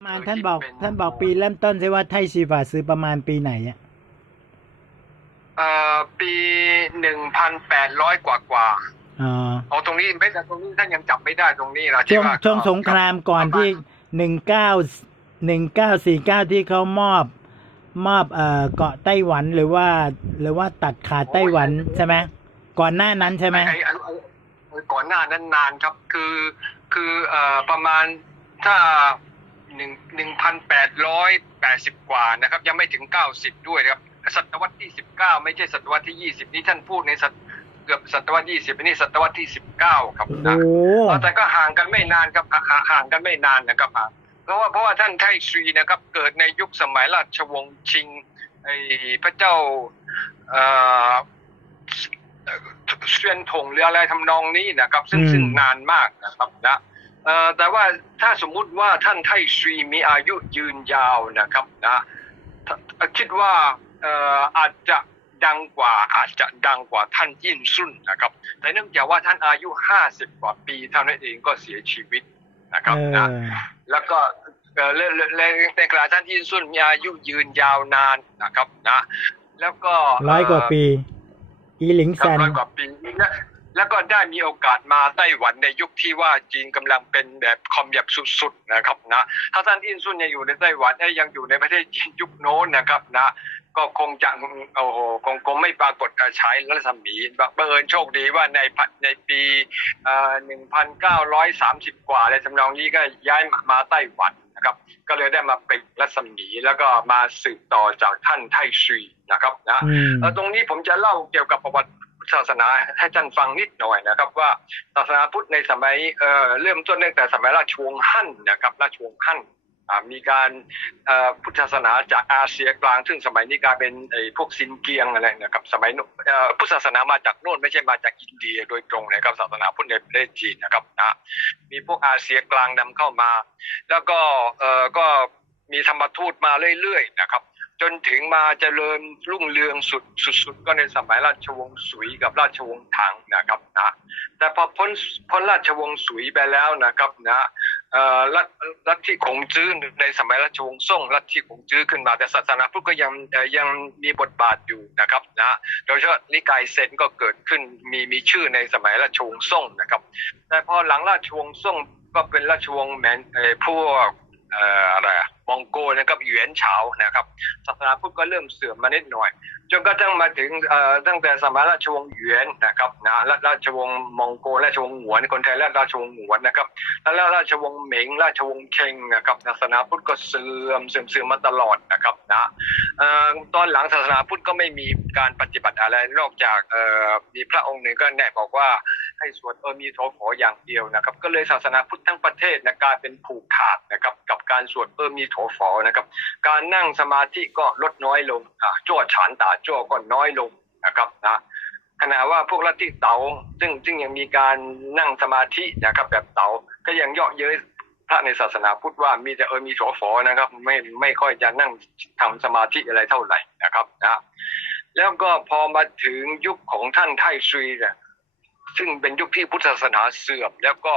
ประมาณท่านบอกท่านบอกปีเริ่มต้นใช่ว่าไทชีฟาซื้อประมาณปีไหนอะเอ่อปีหนึ่งพันแปดร้อยกว่ากว่าอ๋อเอาตรงนี้ไม่แต่ตรงนี้ท่านยังจับไม่ได้ตรงนี้นะช่วงที่าช่วงสงครามก่อนที่หนึ่งเก้าหนึ่งเก้าสี่เก้าที่เขามอบ มอบเอ่อเกาะไต้หวันหรือว่า หรือว่าตัดขาดไต้หวันใช่ไหมก่อนหน้านั้นใช่ไหมอ้อ้อ้ไอ้ก่อนหน้านั้นนานครับ คือคือเอ่อประมาณถ้า หนึ่งหนึ่งพันแปดร้อยแปดสิบกว่านะครับ ยังไม่ถึงเก้าสิบด้วยนะครับศตวรรษที่สิบเก้าไม่ใช่ศตวรรษที่ยี่สิบนี่ท่านพูดในศตเกือบศตวรรษยี่สิบนี่ศตวรรษที่สิบเก้าครับโอ้นะโหเออแต่ก็ห่างกันไม่นานครับห่าห่างกันไม่นานนะครับห่างเพราะว่าเพราะว่าท่านไทศรีนะครับ เกิดในยุคสมัยราชวงศ์ชิงไอพระเจ้าเอ่อเซียนถงหรืออะไรทำนองนี้นะครับ ซึ่งซึ่งนานมากนะครับนะเอ่อ แต่ว่าถ้าสมมุติว่าท่านไทศรีมีอายุยืนยาวนะครับนะถ้าคิดว่าเอ่ออาจจะดังกว่าอาจจะดังกว่าท่านยิ่นซุ่นนะครับ แต่เนื่องจากว่าท่านอายุห้าสิบกว่าปีเท่านั้นเองก็เสียชีวิตนะครับเออนะแล้วก็เอ่อเรื่องเรื่องเรื่องในกระท่านอินซุนมีอายุยืนยาวนานนะครับนะ แล้วก็ร้อยกว่าปี อีหลิงครับซันร้อยกว่าปี และแล้วก็ได้มีโอกาสมาไต้หวันในยุคที่ว่าจีนกำลังเป็นแบบคอมแบบสุดๆนะครับนะถ้าท่านอินซุนยังอยู่ในไต้หวันเอ้ยยังอยู่ในประเทศจีนยุคโน้นนะครับนะก็คงจะโอ้โหคงคงไม่ปรากฏใช้รัศมีบังเอิญโชคดีว่าในพันในปีหนึ่งพันเก้าร้อยสามสิบกว่าอะไรทำนองนี้ก็ย้ายมามาไต้หวันนะครับ ก็เลยได้มาเป็นรัศมีแล้วก็มาสืบต่อจากท่านไทชีนะครับนะอืมเอ่อตรงนี้ผมจะเล่าเกี่ยวกับประวัติ ศาสนาให้ท่านฟังนิดหน่อยนะครับ ว่าศาสนาพุทธในสมัยเอ่อเริ่มต้นตั้งแต่สมัยราชวงศ์ฮั่นนะครับ ราชวงศ์ฮั่นมีการพุทธศาสนาจากอาเซียกลาง ซึ่งสมัยนี้กลายเป็นไอ้พวกซินเกียงอะไรนะครับสมัยพุทธศาสนามาจากโน่นไม่ใช่มาจากอินเดียโดยตรงนะครับศาสนาพุทธในประเทศจีนนะครับนะมีพวกอาเซียกลางนำเข้ามา แล้วก็เออก็มีธรรมทูตมาเรื่อยๆนะครับ จนถึงมาเจริญรุ่งเรืองสุดสุดๆก็ในสมัยราชวงศ์สุยกับราชวงศ์ถังนะครับนะแต่พอพ้นพ้นราชวงศ์สุยไปแล้วนะครับนะเอ่อลัทลัทธิขงจื้อในสมัยราชวงศ์ซ่งลัฐทธิขงจื้อขึ้นมาแต่ศาสนาพุทธก็ยังยังมีบทบาทอยู่นะครับนะโดยเฉพาะนิกายเซนก็เกิดขึ้นมีมีชื่อในสมัยราชวงศ์ซ่งนะครับ แต่พอหลังราชวงศ์ซ่งก็เป็นราชวงศ์แมนเอ่อพวกเอ่ออะไรอะ มองโกลนะครับหยวนเฉานะครับศาสนาพุทธก็เริ่มเสื่อมมานิดหน่อย จนกระทั่งมาถึงตั้งแต่สมัยราชวงศ์หยวนนะครับนะและราชวงศ์มองโกราชวงศ์หวนคนไทยและราชวงศ์หวนนะครับแล้วราชวงศ์เหม็งราชวงศ์เชงนะครับศาสนาพุทธก็เสื่อมเสื่อมเสื่อมมาตลอดนะครับนะตอนหลังศาสนาพุทธก็ไม่มีการปฏิบัติอะไรนอกจากมีพระองค์หนึ่งก็แนะบอกว่าให้สวดเออมีโทโผอย่างเดียวนะครับ ก็เลยศาสนาพุทธทั้งประเทศนะกลายเป็นผูกขาดนะครับกับการสวดเออมีโถฝอนะครับ การนั่งสมาธิก็ลดน้อยลงอ่าจ้วฉานตาจ้วก็น้อยลงนะครับนะขณะว่าพวกลัทธิเต๋าซึ่งซึ่งยังมีการนั่งสมาธินะครับ แบบเต๋าก็ยังเยาะเย้ยพระในศาสนาพุทธว่ามีแต่เออมีโถฝอนะครับ ไม่ไม่ค่อยจะนั่งทำสมาธิอะไรเท่าไหร่นะครับนะแล้วก็พอมาถึงยุคของท่านไทซุยเนี่ย ซึ่งเป็นยุคที่พุทธศาสนาเสื่อม แล้วก็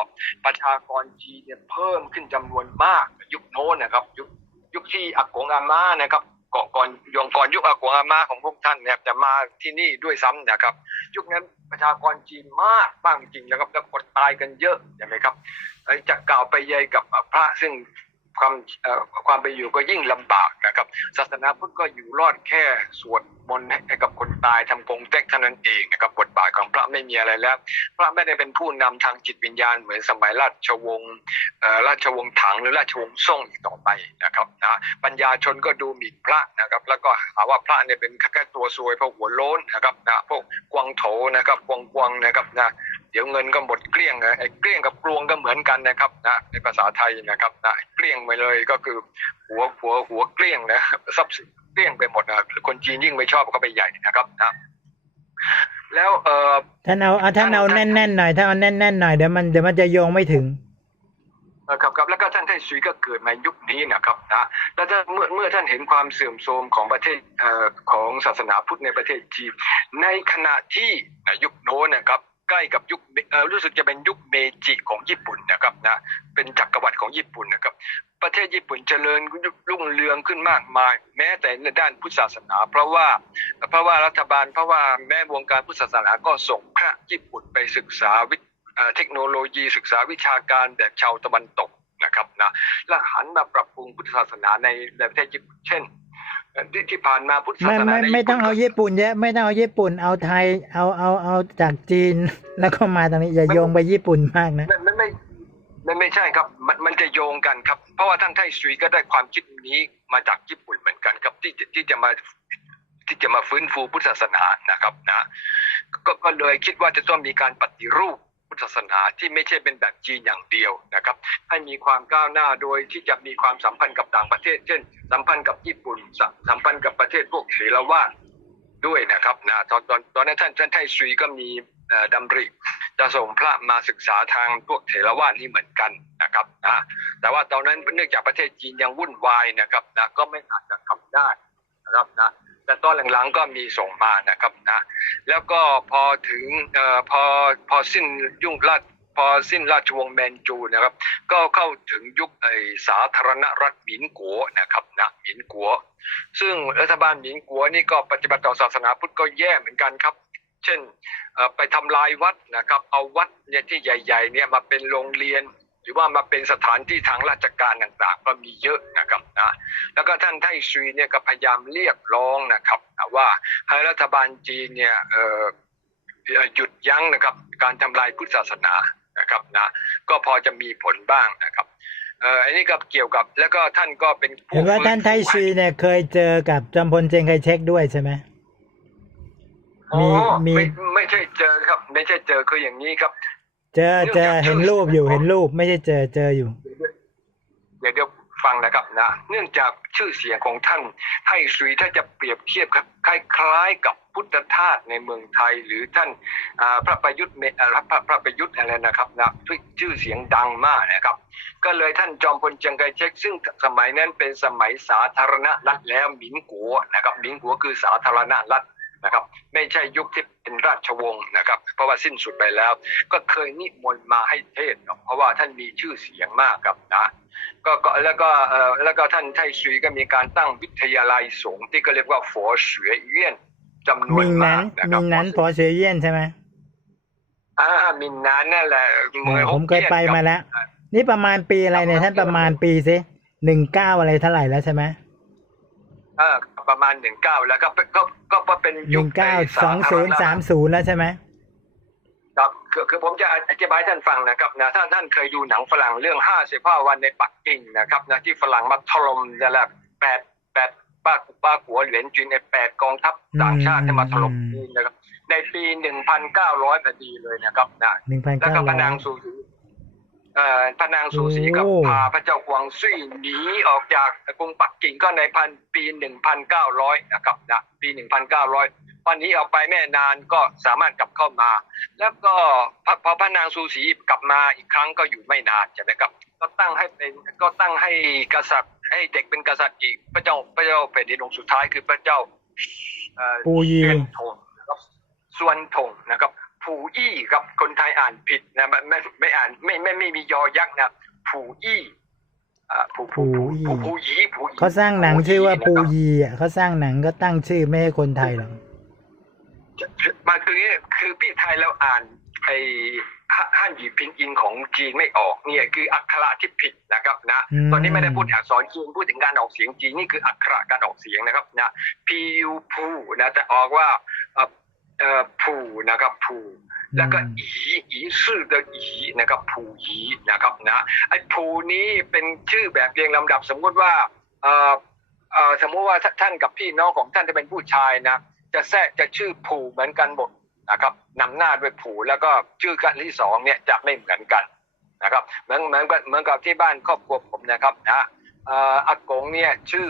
ประชากรจีนเนี่ยเพิ่มขึ้นจำนวนมาก ยุคโน้นนะครับ ยุคยุคที่อากงอาม่านะครับก่อนก่อนยงก่อนยุคอากงอาม่าของพวกท่านเนี่ยจะมาที่นี่ด้วยซ้ำนะครับ ยุคนั้นประชากรจีนมากบ้างจริงนะครับแล้วคนตายกันเยอะใช่ไหมครับจะกล่าวไปเยยกับพระซึ่ง ความเอ่อความไปอยู่ก็ยิ่งลำบากนะครับ ศาสนาพุทธก็อยู่รอดแค่สวดมนต์ให้กับคนตายทำกงเต็กเท่านั้นเองนะครับบทบาทของพระไม่มีอะไรแล้ว พระไม่ได้เป็นผู้นำทางจิตวิญญาณเหมือนสมัยราชวงศ์เอ่อราชวงศ์ถังหรือราชวงศ์ซ่งอีกต่อไปนะครับนะปัญญาชนก็ดูหมิ่นพระนะครับ แล้วก็หาว่าพระเนี่ยเป็นแค่ตัวซวยพวกหัวโล้นนะครับนะพวกกวางโถนะครับกวางกวางนะครับนะ เดี๋ยวเงินก็หมดเกลี้ยงนะไอ้เกลี้ยงกับกลวงก็เหมือนกันนะครับนะในภาษาไทยนะครับนะเกลี้ยงไปเลยก็คือหัวหัวหัวเกลี้ยงนะทรัพย์สินเกลี้ยงไปหมดนะคนจีนยิ่งไม่ชอบก็ไปใหญ่นะครับนะแล้วเอ่อท่านเอาเอาท่านเอาแน่นๆหน่อยท่านเอาแน่นๆหน่อยเดี๋ยวมันเดี๋ยวมันจะโยงไม่ถึงเอ่อครับครับแล้วก็ท่านไทซุยก็เกิดมายุคนี้นะครับนะแล้วถ้าเมื่อเมื่อท่านเห็นความเสื่อมโทรมของประเทศเอ่อของศาสนาพุทธในประเทศจีนในขณะที่ยุคโน้นนะครับ ใกล้กับยุครู้สึกจะเป็นยุคเมจิของญี่ปุ่นนะครับนะเป็นจักรวรรดิของญี่ปุ่นนะครับ ประเทศญี่ปุ่นเจริญรุ่งเรืองขึ้นมากมาย แม้แต่ในด้านพุทธศาสนา เพราะว่าเพราะว่ารัฐบาลเพราะว่าแม้วงการพุทธศาสนาก็ส่งพระญี่ปุ่นไปศึกษาวิเอ่อเทคโนโลยีศึกษาวิชาการแบบชาวตะวันตกนะครับนะและหันมาปรับปรุงพุทธศาสนาในในประเทศญี่ปุ่นเช่น ที่ที่ผ่านมาพุทธศาไม่สนาไม่ในไม่ต้องเอาญี่ญี่ปุ่นเยอะไม่ต้องเอาญี่ปุ่นเอาไทยเอาเอาเอาจากจีน แล้วก็มาตรงนี้อย่าโยงไปญี่ปุ่นมากนะ ไม่ไม่ไม่ไม่ไม่ใช่ครับ มันมันจะโยงกันครับ เพราะว่าท่านไทสุยก็ได้ความคิดนี้มาจากญี่ปุ่นเหมือนกันครับ ที่จะที่จะมาที่จะมาฟื้นฟูพุทธศาสนานะครับนะก็ก็เลยคิดว่าจะต้องมีการปฏิรูป พุทธศาสนาที่ไม่ใช่เป็นแบบจีนอย่างเดียวนะครับ ให้มีความก้าวหน้าโดยที่จะมีความสัมพันธ์กับต่างประเทศ เช่น สัมพันธ์กับญี่ปุ่นสสัมพันธ์กับประเทศพวกเถรวาทด้วยนะครับนะตอนตอนตอนนั้นท่านท่านไทสุยก็มีเอ่อดำริจะส่งพระมาศึกษาทางพวกเถรวาทนี่เหมือนกันนะครับนะแต่ว่าตอนนั้นเนื่องจากประเทศจีนยังวุ่นวายนะครับนะก็ไม่อาจจะทำได้นะครับนะ แต่ตอนหลังๆก็มีส่งมานะครับนะแล้วก็พอถึงเอ่อพอพอสิ้นยุ่งราชพอสิ้นราชวงศ์แมนจูนะครับ ก็เข้าถึงยุคไอสาธารณรัฐหมินกัวนะครับนะหมินกัว ซึ่งรัฐบาลหมินกัวนี่ก็ปฏิบัติต่อศาสนาพุทธก็แย่เหมือนกันครับ เช่นไปทำลายวัดนะครับ เอาวัดเนี่ยที่ใหญ่ ๆ เนี่ยมาเป็นโรงเรียน หรือว่ามาเป็นสถานที่ทางราชการต่างๆ ก็มีเยอะนะครับนะแล้วก็ท่านไทซุยเนี่ยก็พยายามเรียกร้องนะครับว่าให้รัฐบาลจีนเนี่ยเอ่อเอ่อหยุดยั้งนะครับการทำลายพุทธศาสนานะครับนะก็พอจะมีผลบ้างนะครับเอ่ออันนี้ก็เกี่ยวกับแล้วก็ท่านก็เป็นผู้เห็นว่าท่านไทฟื้ฟูชีเนี่ยเคยเจอกับจอมพลเจงไคเช็กด้วยใช่ไหมอ๋อมีไม่ไม่ใช่เจอครับ ไม่ใช่เจอคืออย่างนี้ครับ เจอเจอเห็นรูปอยู่เห็นรูปไม่ใช่เจอเจออยู่ เดี๋ยวเดี๋ยวฟังนะครับนะ เนื่องจากชื่อเสียงของท่านให้สุยถ้าจะเปรียบเทียบครับคล้ายๆกับพุทธทาสในเมืองไทย หรือท่านอ่าพระประยุทธ์เมอ่าพระพระประยุทธ์อะไรนะครับนะชื่อเสียงดังมากนะครับ ก็เลยท่านจอมพลเจียงไคเชกซึ่งสมัยนั้นเป็นสมัยสาธารณรัฐแล้วหมิงกัวนะครับหมิงกัวคือสาธารณรัฐ นะครับไม่ใช่ยุคที่เป็นราชวงศ์นะครับ เพราะว่าสิ้นสุดไปแล้ว ก็เคยนิมนต์มาให้เทศน์ครับเพราะว่าท่านมีชื่อเสียงมากครับนะก็ก็แล้วก็เอ่อแล้วก็ท่านไทซุยก็มีการตั้งวิทยาลัยสงฆ์ที่ก็เรียกว่าฝอเฉวยเยี่ยนจำนวนมิงมานั้นกนะครัมิบงนั้นพอเสียเยี่ยนใช่ไหมอ่ามินนั้นนั่นแหละเมืองผมเคยไปมาฮกกี้นแล้ว นี่ประมาณปีอะไรเนี่ยท่านประมาณปีสิหนึ่งเก้าอะไรเท่าไหร่แล้วใช่ไหมเออ ประมาณหนึ่งเก้าแล้วก็เป็นก็ก็ก็เป็นหยุนึ่คงเก้าไสองศูนย์สามศูนย์แล้วใช่ไหมครับคือคือผมจะอธิบายให้ท่านฟังนะครับนะท่านท่านเคยดูหนังฝรั่งเรื่องห้าสิบห้าวันในปักกิ่งนะครับนะที่ฝรั่งมาถล่มนั่นแหละแปดแปดป้าป้ากัวเหรียญจีนในแปดกองทัพต่างชาติที่มาถล่มจีนนะครับในปีหนึ่งพันเก้าร้อยพอดีเลยนะครับนะหนึ่งพันแล้วเก้าก็พร้อนายงซูสีเอ่อ พระนางซูสีก็โอ้พาพระเจ้ากวางซุยหนีออกจากกรุงปักกิ่งก็ในพันปีหนึ่งพันเก้าร้อยนะครับนะปีหนึ่งพันเก้าร้อยวันนี้เอาไปแม่นานก็สามารถกลับเข้ามา แล้วก็พอพอพระนางซูสีกลับมาอีกครั้งก็อยู่ไม่นานใช่ไหมครับ ก็ตั้งให้เป็นก็ตั้งให้กษัตริย์ ให้เด็กเป็นกษัตริย์อีกพระเจ้าพระเจ้าแผ่นดินองค์สุดท้ายคือพระเจ้าเอ่อปูยีเซียนถงนะครับส่วนถงนะครับ ผูอี้ครับคนไทยอ่านผิดนะไม่ไม่ไม่อ่านไม่ไม่ไม่มียอยักษ์นะผูอี้อ่าผูปูอี้ผูผูยีผูยีเขาสร้างหนังชื่อว่าปูนะครับยีอะเขาสร้างหนังก็ตั้งชื่อไม่ให้คนไทยหรอกมาคืออย่างนี้คือพี่ไทยเราอ่านไอ้ฮัฮั่นหยีพินอินของจีนไม่ออกเนี่ยคืออักขระที่ผิดนะครับนะ ตอนนี้ไม่ได้พูดถึงอักษรจีนพูดถึงการออกเสียงจีนนี่คืออักขระการออกเสียงนะครับนะ P U ผูนะจะออกว่า เอ่อเอ่อผูนะครับผูแล้วก็อีอีซื่อ的อีนะครับผูอีนะครับนะไอ้ผูนี้เป็นชื่อแบบเรียงลำดับ สมมุติว่าเอ่อเอ่อสมมุติว่าท่านกับพี่น้องของท่านจะเป็นผู้ชายนะจะแทรกจะชื่อผูเหมือนกันหมดนะครับนำหน้าด้วยผูแล้วก็ชื่อกันที่สองเนี่ยจะไม่เหมือนกันนะครับเหมือนเหมือนกับเหมือนกับที่บ้านครอบครัวผมนะครับนะเอ่ออากงเนี่ยชื่อ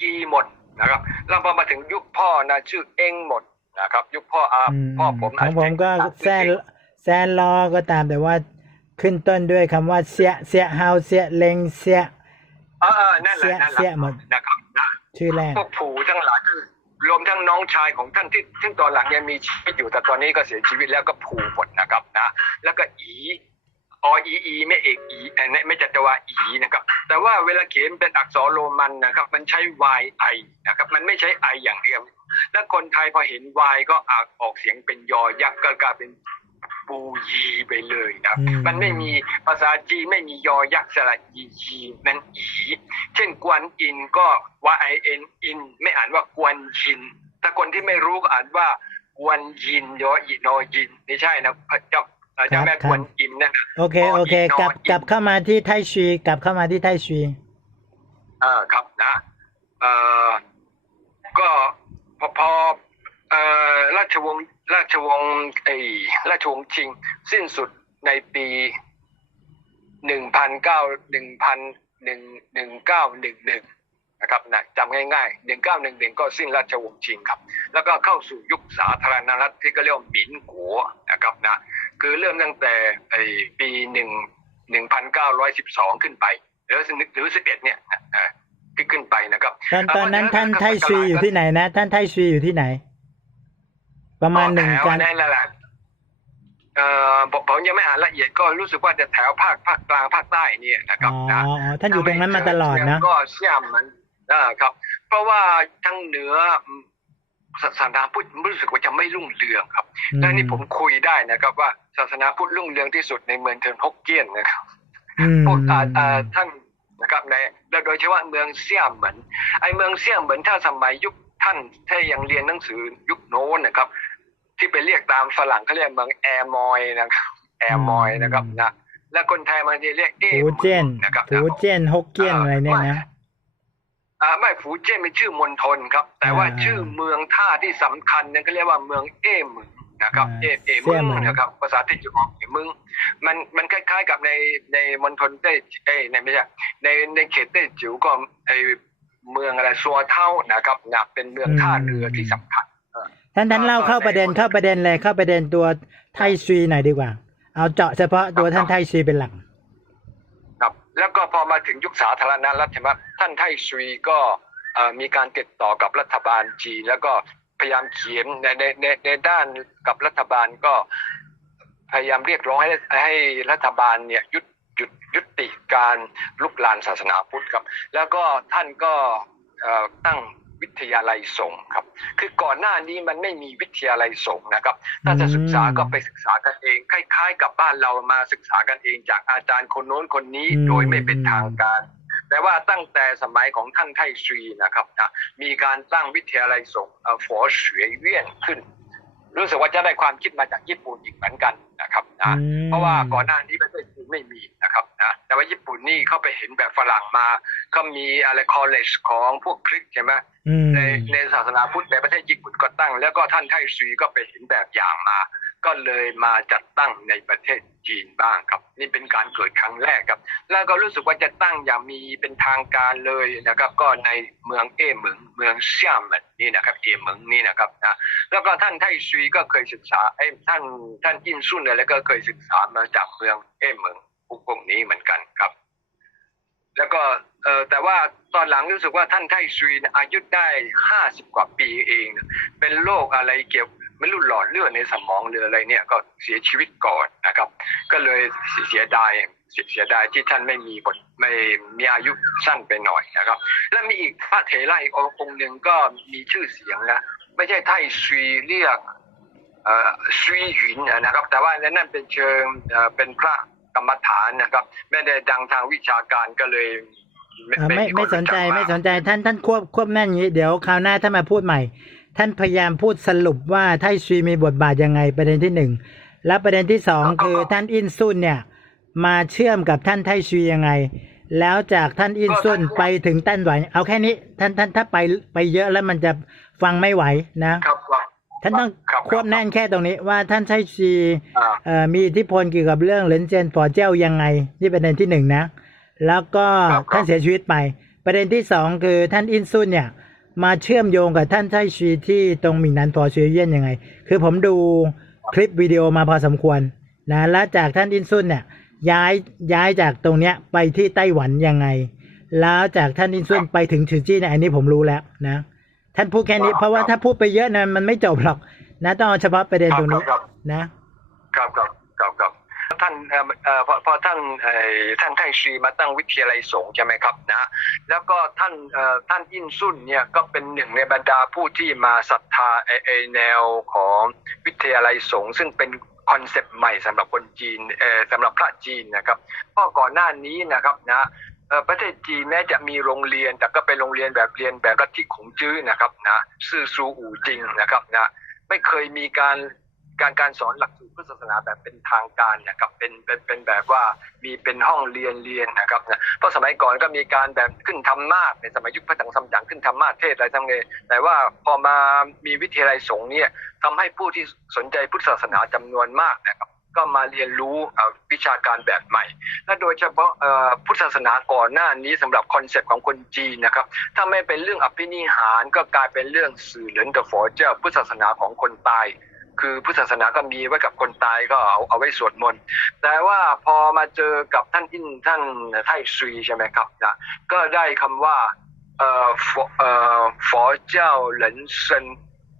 อีหมดนะครับแล้วพอมาถึงยุคพ่อนะชื่อเองหมด นะครับ ยุคพ่ออาอืมพ่อผมของผมก็อาจจะแซนแซนลอก็ตามแต่ว่าขึ้นต้นด้วยคำว่าเสียเสียเฮาเสียเลงเสียเออเออนั่นแหละนั่นแหเสี้ยละหมดนะครับนะชื่อแรกพวกผูทั้งหลายคือรวมทั้งน้องชายของท่านที่ซึ่งตอนหลังยังมีชีวิตอยู่แต่ตอนนี้ก็เสียชีวิตแล้วก็ผูหมดนะครับนะ แล้วก็อี ออีอีไม่เอกอีอันนี้ไม่จัตวาอีนะครับ แต่ว่าเวลาเขียนเป็นอักษรโรมันนะครับ มันใช้ y i นะครับ มันไม่ใช้ i อย่างเดียว แล้วคนไทยพอเห็น y ก็อ่านออกเสียงเป็นยอยักษ์ก็กลายเป็นปูยีไปเลยนะครับอืมมันไม่มีภาษาจีนไม่มียอยักษ์สระอียีมันอีเช่นกวนอินก็ y i n อินไม่อ่านว่ากวนยินถ้าคนที่ไม่รู้ก็อ่านว่ากวนยินยออีนอยินไม่ใช่นะพระเจ้า เจ้าแม่กวนอินนั่นนะโอเคโอเค กลับกลับเข้ามาที่ไทชีกลับเข้ามาที่ไทชีเออครับนะเอ่อก็พอพอเอ่อราชวงศ์ราชวงศ์ไอ้ราชวงศ์ชิง สิ้นสุดในปีหนึ่งพันเก้าหนึ่งพันหนึ่งหนึ่งเก้าหนึ่งหนึ่งนะครับนะจำง่ายๆหนึ่งเก้าหนึ่งหนึ่งก็สิ้นราชวงศ์ชิงครับ แล้วก็เข้าสู่ยุคสาธารณรัฐที่ก็เรียกว่าหมินกัวนะครับนะ คือเริ่มตั้งแต่ไอ้ปีหนึ่งหนึ่งพันเก้าร้อยสิบสองขึ้นไปหรือหรือสิบเอ็ดเนี่ยนะเอ่อขึ้นขึ้นไปนะครับ ตอนตอนนั้นท่านไทชีอยู่ที่ไหนนะ ท่านไทชีอยู่ที่ไหน ประมาณหนึ่งแถวกันนั่นแหละเอ่อผมผมยังไม่อ่านละเอียดก็รู้สึกว่าจะแถวภาคภาคกลางภาคใต้เนี่ยนะคอ๋รัอบนะอ๋อท่านอยู่ตรงนั้นมาตลอดนะก็เชื่อมมันอ่าครับ เพราะว่าทั้งเหนืออืม ศาสนาพุทธรู้สึกว่าจะไม่รุ่งเรืองครับ และนี่ผมคุยได้นะครับ ว่าศาสนาพุทธรุ่งเรืองที่สุดในเมืองเทินฮกเกี้ยนนะครับอืมพวกอ่าอ่าท่านนะครับในและโดยเฉพาะเมืองเซี่ยมเหมือนไอเมืองเซี่ยมเหมือนถ้าสมัยยุคท่านถ้ายังเรียนหนังสือยุคโน้นนะครับ ที่ไปเรียกตามฝรั่งเขาเรียกเมืองแอร์มอยนะครับแอร์มอยนะครับนะและคนไทยมันจะเรียกเอฟูเจี้ยนนะครับฟูเจี้ยนฮกเกี้ยนอะไรเนี่ยนะอ่า ไม่ฟูเจี้ยนเป็นชื่อมณฑลครับ แต่ว่าอ่าชื่อเมืองท่าที่สำคัญเนี่ยก็เรียกว่าเมืองเอหมึงนะครับอ่าเอเอเซี่มึยงเหมิงนะครับภาษาที่จะออกเอมึงมันมันคล้าย ๆ กับในในมณฑลเต้เอ้ยในไม่ใช่ในในเขตเต้จิ๋วก็ไอเมืองอะไรซัวเท่านะครับนะเป็นเมืองท่าเรือที่สำคัญท่านท่านเล่าเข้าประเด็นเข้าประเด็นเลยเข้าประเด็นตัวไทชีหน่อยดีกว่า เอาเจาะเฉพาะตัวท่านไทชีเป็นหลักครับ แล้วก็พอมาถึงยุคสาธารณรัฐใช่ไหมท่านไทซุยก็มีการติดต่อกับรัฐบาลจีน แล้วก็พยายามเขียนในในในในด้านกับรัฐบาลก็พยายามเรียกร้องให้ให้รัฐบาลเนี่ยยุดหยุดยุติการลุกลานศาสนาพุทธครับ แล้วก็ท่านก็ตั้ง วิทยาลัยสงฆ์ครับ คือก่อนหน้านี้มันไม่มีวิทยาลัยสงฆ์นะครับ ถ้าจะศึกษาก็ไปศึกษากันเอง คล้ายๆ กับบ้านเรามาศึกษากันเองจากอาจารย์คนโน้นคนนี้อืมโดยไม่เป็นทางการแต่ว่าตั้งแต่สมัยของท่านไทซรีนะครับนะมีการตั้งวิทยาลัยสงฆ์เอ่อฝอเฉวยเวียนขึ้น รู้สึกว่าจะได้ความคิดมาจากญี่ปุ่นอีกเหมือนกันนะครับนะอืมเพราะว่าก่อนหน้านี้ประเทศจีนไม่มีนะครับนะแต่ว่าญี่ปุ่นนี่เขาไปเห็นแบบฝรั่งมาเขามีอะไรคอลเลจของพวกคริสต์ใช่ไหมอืมในในศาสนาพุทธในประเทศญี่ปุ่นก็ตั้ง แล้วก็ท่านไทซุยก็ไปเห็นแบบอย่างมา ก็เลยมาจัดตั้งในประเทศจีนบ้างครับ นี่เป็นการเกิดครั้งแรกครับ แล้วก็รู้สึกว่าจะตั้งอย่างมีเป็นทางการเลยนะครับ ก็ในเมืองเอเหมิงเมืองเซี่ยมเหมินนี่นะครับเอเหมิงนี่นะครับนะแล้วก็ท่านไทซุยก็เคยศึกษาไอ้ท่านท่านอินซุนเนี่ยแล้วก็เคยศึกษามาจากเมืองเอเหมิงพวกนี้เหมือนกันครับแล้วก็เออแต่ว่าตอนหลังรู้สึกว่าท่านไทซุยอายุได้ห้าสิบกว่าปีเอง เป็นโรคอะไรเกี่ยว ไม่รู้หลอดเลือดในสมองหรืออะไรเนี่ยก็เสียชีวิตก่อนนะครับ ก็เลยเสียดายเสียเสียดายที่ท่านไม่มีบทไม่มีอายุสั้นไปหน่อยนะครับ และมีอีกพระเถระอีกองค์หนึ่งก็มีชื่อเสียงนะไม่ใช่ไทซุยเรียกเอ่อซุยหยินนะครับ แต่ว่านั่นเป็นเชิงเอ่อเป็นพระกรรมฐานนะครับ ไม่ได้ดังทางวิชาการก็เลยอ่าไม่คนไม่สนใจรู้กไม่สนใจท่านท่านควบควบแน่นอย่างนี้เดี๋ยวคราวหน้าถ้ามาพูดใหม่ ท่านพยายามพูดสรุปว่าไทชีมีบทบาทยังไงประเด็นที่หนึ่งและประเด็นที่สองคือท่านอินซุนเนี่ย มาเชื่อมกับท่านไทชียังไง แล้วจากท่านอินซุนไปถึงไต้หวัน เอาแค่นี้ ท่านท่านถ้าไปไปเยอะแล้วมันจะฟังไม่ไหวนะครับว่าท่านต้องครับควบแน่นแค่ตรงนี้ว่าท่านไทชีอ่าเอ่อมีอิทธิพลเกี่ยวกับเรื่องเหรินเจยนฝอเจ้ายังไง นี่ประเด็นที่หนึ่งนะ แล้วก็ครับท่านเสียชีวิตไป ประเด็นที่สองคือท่านอินซุนเนี่ย มาเชื่อมโยงกับท่านไทชีที่ตรงหมิงนันฟอเชียเยียนยังไง คือผมดูคลิปวิดีโอมาพอสมควรนะแล้วจากท่านอินซุนเนี่ยย้ายย้ายจากตรงเนี้ยไปที่ไต้หวันยังไง แล้วจากท่านอินซุนไปถึงฉือจี้เนี่ยอันนี้ผมรู้แล้วนะไทท่านพูดแค่นี้ครับเพราะว่าถ้าพูดไปเยอะนะมันไม่จบหรอกนะต้องเอาเฉพาะประเด็นตรงนี้ครับนะครับครับครับครับ ท่านเอ่อพอพอท่านเอ่อท่านไทชีมาตั้งวิทยาลัยสงฆ์ใช่ไหมครับนะแล้วก็ท่านเอ่อท่านอินซุนเนี่ยก็เป็นหนึ่งในบรรดาผู้ที่มาศรัทธาไอแนวของวิทยาลัยสงฆ์ซึ่งเป็นคอนเซปต์ใหม่สำหรับคนจีนเอ่อสำหรับพระจีนนะครับเพราะก่อนหน้านี้นะครับนะประเทศจีนแม้จะมีโรงเรียนแต่ก็เป็นโรงเรียนแบบเรียนแบบลัฐทธิขงจื้อนะครับนะซื่อซูอู่จริงนะครับนะไม่เคยมีการ การการสอนหลักสูตรพุทธศาสนาแบบเป็นทางการนะครับเป็นเป็นเป็นแบบว่ามีเป็นห้องเรียนเรียนนะครับนะเพราะสมัยก่อนก็มีการแบบขึ้นธรรมาสในสมัยยุคพระจังซัมจังขึ้นธรรมาสเทศอะไรทั้งนี้แต่ว่าพอมามีวิทยาลัยสงฆ์เนี่ยทำให้ผู้ที่สนใจพุทธศาสนาจำนวนมากนะครับก็มาเรียนรู้อ่อวิชาการแบบใหม่ และโดยเฉพาะอ่อพุทธศาสนาก่อนหน้านี้สำหรับคอนเซปต์ของคนจีนนะครับ ถ้าไม่เป็นเรื่องอภินิหารก็กลายเป็นเรื่องสื่อเหรินเตอฝอเจ้าพุทธศาสนาของคนตาย คือพุทธศาสนาก็มีไว้กับคนตายก็เอาเอาไว้สวดมนต์แต่ว่าพอมาเจอกับท่านอินท่านไทซุยใช่ไหมครับนะก็ได้คำว่าเอ่อฝอเอ่อฝอเจ้าเหรินเซน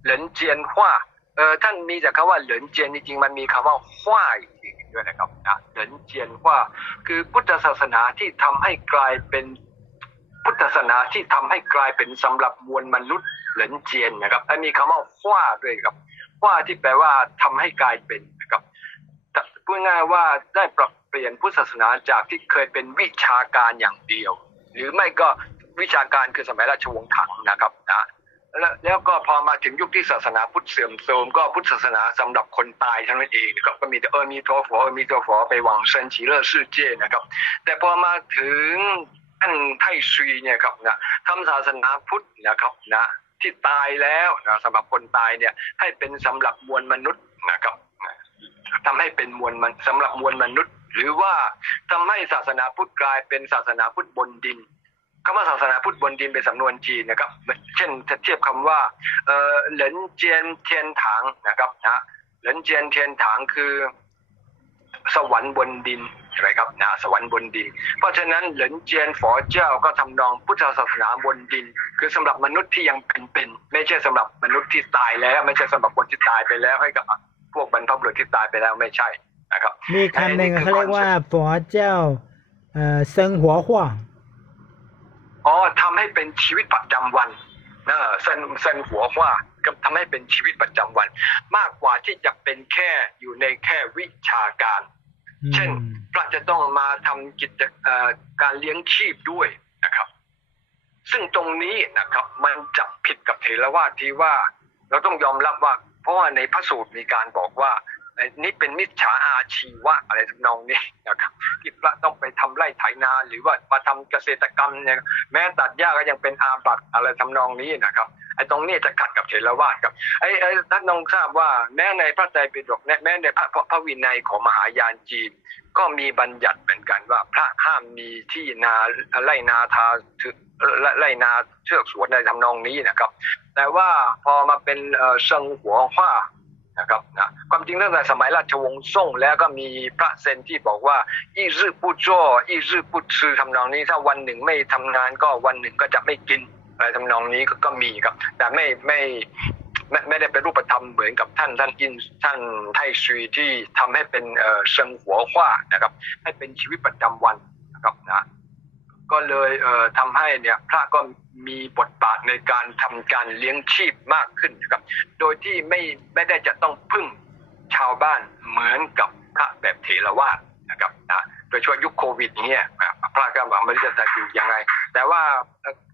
หรินเจียนฮวาเออท่านมีแต่คำว่าเหรินเจียนจริงๆมันมีคำว่าฮวาอีกด้วยนะครับนะเหรินเจียนฮวาคือพุทธศาสนาที่ทำให้กลายเป็นพุทธศาสนาที่ทำให้กลายเป็นสำหรับมวลมนุษย์เหรินเจียนนะครับและมีคำว่าฮวาด้วยครับ ว่าที่แปลว่าทำให้กลายเป็นนะครับพูดง่ายว่าได้ปรับเปลี่ยนพุทธศาสนาจากที่เคยเป็นวิชาการอย่างเดียว หรือไม่ก็วิชาการคือสมัยราชวงศ์ถังนะครับนะแล้วแล้วก็พอมาถึงยุคที่ศาสนาพุทธเสื่อมโทรมก็พุทธศาสนาสำหรับคนตายเท่านั้นเองนะครับก็มีแต่เออมีตัวฝอเออมีตัวฝอไปหวังเซนฉีเลอร์ซื่อเจนะครับ แต่พอมาถึงท่านไทซุยเนี่ยครับนะทำศาสนาพุทธนะครับนะ ที่ตายแล้วนะสำหรับคนตายเนี่ยให้เป็นสำหรับมวลมนุษย์นะครับทำให้เป็นมวลมันสำหรับมวลมนุษย์ หรือว่าทำให้ศาสนาพุทธกลายเป็นศาสนาพุทธบนดินคำว่าศาสนาพุทธบนดินเป็นสำนวนจีนนะครับ เช่นเทียบคำว่าเออหลินเจียนเทียนถางนะครับนะเหลินเจียนเทียนถางคือ สวรรค์บนดินใช่ไหมครับนะสวรรค์บนดิน เพราะฉะนั้นเหลินเจียนฝอเจ้าก็ทำนองพุทธศาสนาบนดิน คือสำหรับมนุษย์ที่ยังเป็นๆไม่ใช่สำหรับมนุษย์ที่ตายแล้ว ไม่ใช่สำหรับคนที่ตายไปแล้วให้กับพวกบรรพบุรุษที่ตายไปแล้วไม่ใช่นะครับ มีคำหนึ่งเขาเรียกว่าฝอเจ้าเอ่อเซิงหัวหว่างอ๋อทำให้เป็นชีวิตประจำวันเออเซนเซนหัวว่าก็ ทำให้เป็นชีวิตประจำวัน มากกว่าที่จะเป็นแค่อยู่ในแค่วิชาการ เช่น พระจะต้องมาทำกิจเอ่อการเลี้ยงชีพด้วยนะครับ ซึ่งตรงนี้นะครับ มันจะผิดกับเถรวาทที่ว่า เราต้องยอมรับว่า เพราะว่าในพระสูตรมีการบอกว่าไอ้ นี่เป็นมิจฉาอาชีวะอะไรทำนองนี้นะครับที่พระต้องไปทำไร่ไถนาหรือว่ามาทำเกษตรกรรมเนี่ยแม้ตัดหญ้าก็ยังเป็นอาบัติอะไรทำนองนี้นะครับไอ้ตรงนี้จะขัดกับเถรวาทครับไอ้ไอ้ท่านต้องทราบว่าแม้ในพระไตรปิฎกแม้ในพระพระวินัยของมหายานจีน ก็มีบัญญัติเหมือนกันว่าพระห้ามมีที่นาไร่นาทาไร่นาเชือกสวนในทำนองนี้นะครับ แต่ว่าพอมาเป็นเชิงหัวหว้า นะครับนะความจริงตั้งแต่สมัยราชวงศ์ซ่งแล้วก็มีพระเซนที่บอกว่าอีรื่อผู้จ้ออีรื่อผู้ซื้อทำนองนี้ถ้าวันหนึ่งไม่ทำงานก็วันหนึ่งก็จะไม่กินอะไรทำนองนี้ก็กมีครับ แต่ไม่ไม่ไม่ไม่ได้เป็นรูปธรรมเหมือนกับท่านท่านอินท่านไทซุยที่ทำให้เป็นเอ่อเซิงหัวหว้านะครับ ให้เป็นชีวิตประจำวันนะครับนะ ก็เลยเอ่อทำให้เนี่ยพระก็มีบทบาทในการทำการเลี้ยงชีพมากขึ้นนะครับ โดยที่ไม่ไม่ได้จะต้องพึ่งชาวบ้านเหมือนกับพระแบบเถรวาทนะครับนะโดยช่วงยุคโควิดเงี้ยพระก็บอกไม่รู้จะอยู่ยังไง แต่ว่า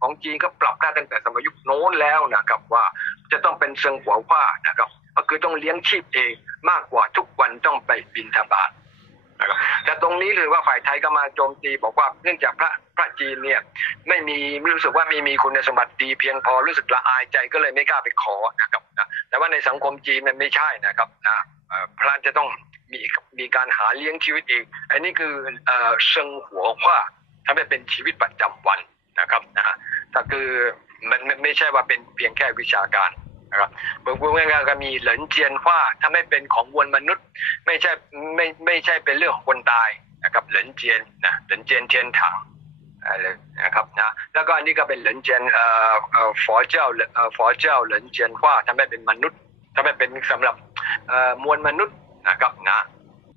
ของจีนก็ปรับได้ตั้งแต่สมัยยุคโน้นแล้วนะครับว่าจะต้องเป็นเซิงหัวว่านะครับก็คือต้องเลี้ยงชีพเองมากกว่าทุกวันต้องไปบินทบาทนะครับแต่ตรงนี้หรือว่าฝ่ายไทยก็มาโจมตีบอกว่าเนื่องจากพระ พระจีนเนี่ยไม่มีไม่รู้สึกว่าม่มีคุณสมบัติดีเพียงพอรู้สึกละอายใจก็เลยไม่กล้าไปขอนะครับนะแต่ว่าในสังคมจีนมันไม่ใช่นะครับนะพระจะต้องมีมีการหาเลี้ยงชีวิตเองอันนี้คือเอ่อเชิงหัวขว้าทำให้เป็นชีวิตประจำวันนะครับนะแต่คือมันไม่ใช่ว่าเป็นเพียงแค่วิชาการนะครับบื้องต้นง่ายๆก็มีเหลินเจียนว่าถ้าไม่เป็นของมวลมนุษย์ ไม่ใช่ไม่ไม่ใช่เป็นเรื่องของคนตายนะครับเหลินเจียนนะเหลินเจียนเทียนถัง อะไรนะครับนะแล้วก็อันนี้ก็เป็นเหรินเจียนเอ่อเอ่อฝอเจ้าเอ่อฝอเจ้าเหรินเจียนว่าทำให้เป็นมนุษย์ทำให้เป็นสำหรับเอ่อมวลมนุษย์นะครับนะ